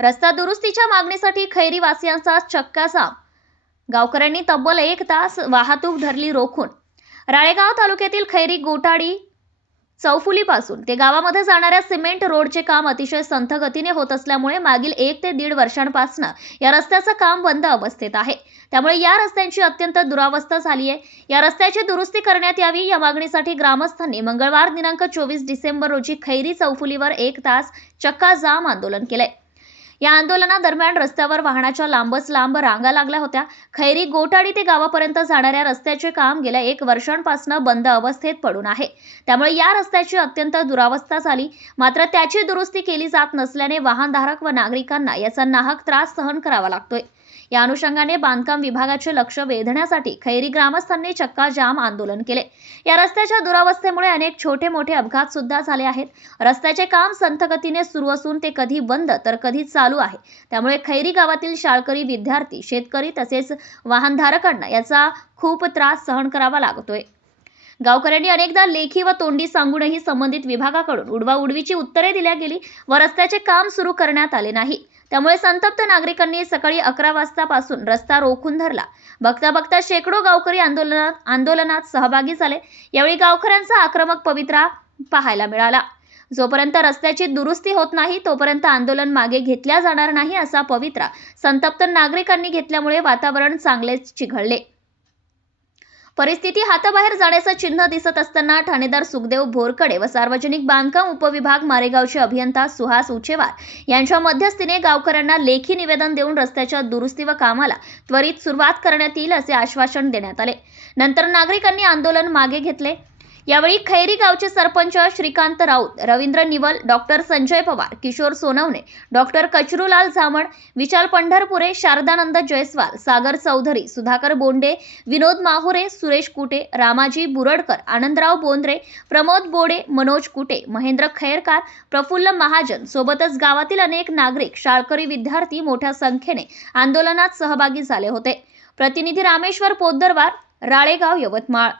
रस्ता दुरुस्तीच्या मागणीसाठी खैरीवासियांचा वासियांचा गावकऱ्यांनी तब्बल एक तास वाहतूक धरली रोखून. राळेगाव तालुक्यातील खैरी गोटाडी चौफुलीपासून ते गावामध्ये जाणाऱ्या सिमेंट रोडचे काम अतिशय संथ गतीने होत असल्यामुळे मागील एक ते दीड वर्षांपासून या रस्त्याचं काम बंद अवस्थेत आहे. त्यामुळे या रस्त्यांची अत्यंत दुरावस्था झाली आहे. या रस्त्याची दुरुस्ती करण्यात यावी या मागणीसाठी ग्रामस्थांनी मंगळवार दिनांक चोवीस डिसेंबर रोजी खैरी चौफुलीवर एक तास चक्का जाम आंदोलन केलंय. या आंदोलनादरम्यान रस्त्यावर वाहनाच्या लांबच लांब रांगा लागल्या होत्या. खैरी गोटाडी ते गावापर्यंत जाणाऱ्या रस्त्याचे काम गेल्या एक वर्षांपासून बंद अवस्थेत पडून आहे. त्यामुळे या रस्त्याची अत्यंत दुरावस्था झाली. मात्र त्याची दुरुस्ती केली जात नसल्याने वाहनधारक व नागरिकांना याचा नाहक त्रास सहन करावा लागतोय. या अनुषंगाने बांधकाम विभागाचे लक्ष वेधण्यासाठी खैरी ग्रामस्थांनी चक्का जाम आंदोलन केले. या रस्त्याच्या दुरावस्थेमुळे अनेक छोटे मोठे अपघात सुद्धा झाले आहेत. रस्त्याचे काम संथगतीने सुरू असून ते कधी बंद तर कधी चालू आहे. त्यामुळे खैरी गावातील शाळकरी विद्यार्थी शेतकरी तसेच वाहनधारकांना याचा खूप त्रास सहन करावा लागतोय. गावकऱ्यांनी अनेकदा लेखी व तोंडी सांगूनही संबंधित विभागाकडून उडवाउडवीची उत्तरे दिल्या गेली व रस्त्याचे काम सुरू करण्यात आले नाही. त्यामुळे संतप्त नागरिकांनी सकाळी अकरा वाजतापासून रस्ता रोखून धरला. बघता बघता शेकडो गावकरी आंदोलनात आंदोलनात सहभागी झाले. यावेळी गावकऱ्यांचा आक्रमक पवित्रा पाहायला मिळाला. जोपर्यंत रस्त्याची दुरुस्ती होत नाही तोपर्यंत आंदोलन मागे घेतल्या जाणार नाही असा पवित्रा संतप्त नागरिकांनी घेतल्यामुळे वातावरण चांगलेच चिघळले. परिस्थिती हाताबाहेर जाण्याचं चिन्ह दिसत असताना ठाणेदार सुखदेव भोरकडे व सार्वजनिक बांधकाम उपविभाग मारेगावचे अभियंता सुहास उचेवार यांच्या मध्यस्थीने गावकऱ्यांना लेखी निवेदन देऊन रस्त्याच्या दुरुस्ती व कामाला त्वरित सुरुवात करण्यात येईल असे आश्वासन देण्यात आले. नंतर नागरिकांनी आंदोलन मागे घेतले. यावेळी खैरी गावचे सरपंच श्रीकांत राऊत रवींद्र निवल डॉक्टर संजय पवार किशोर सोनवणे डॉक्टर कचरूलाल झामण विशाल पंढरपुरे शारदानंद जयस्वाल सागर चौधरी सुधाकर बोंडे विनोद माहुरे सुरेश कुटे रामाजी बुरडकर आनंदराव बोंद्रे प्रमोद बोडे मनोज कुटे महेंद्र खैरकार प्रफुल्ल महाजन सोबतच गावातील अनेक नागरिक शाळकरी विद्यार्थी मोठ्या संख्येने आंदोलनात सहभागी झाले होते. प्रतिनिधी रामेश्वर पोद्दरवार राळेगाव यवतमाळ.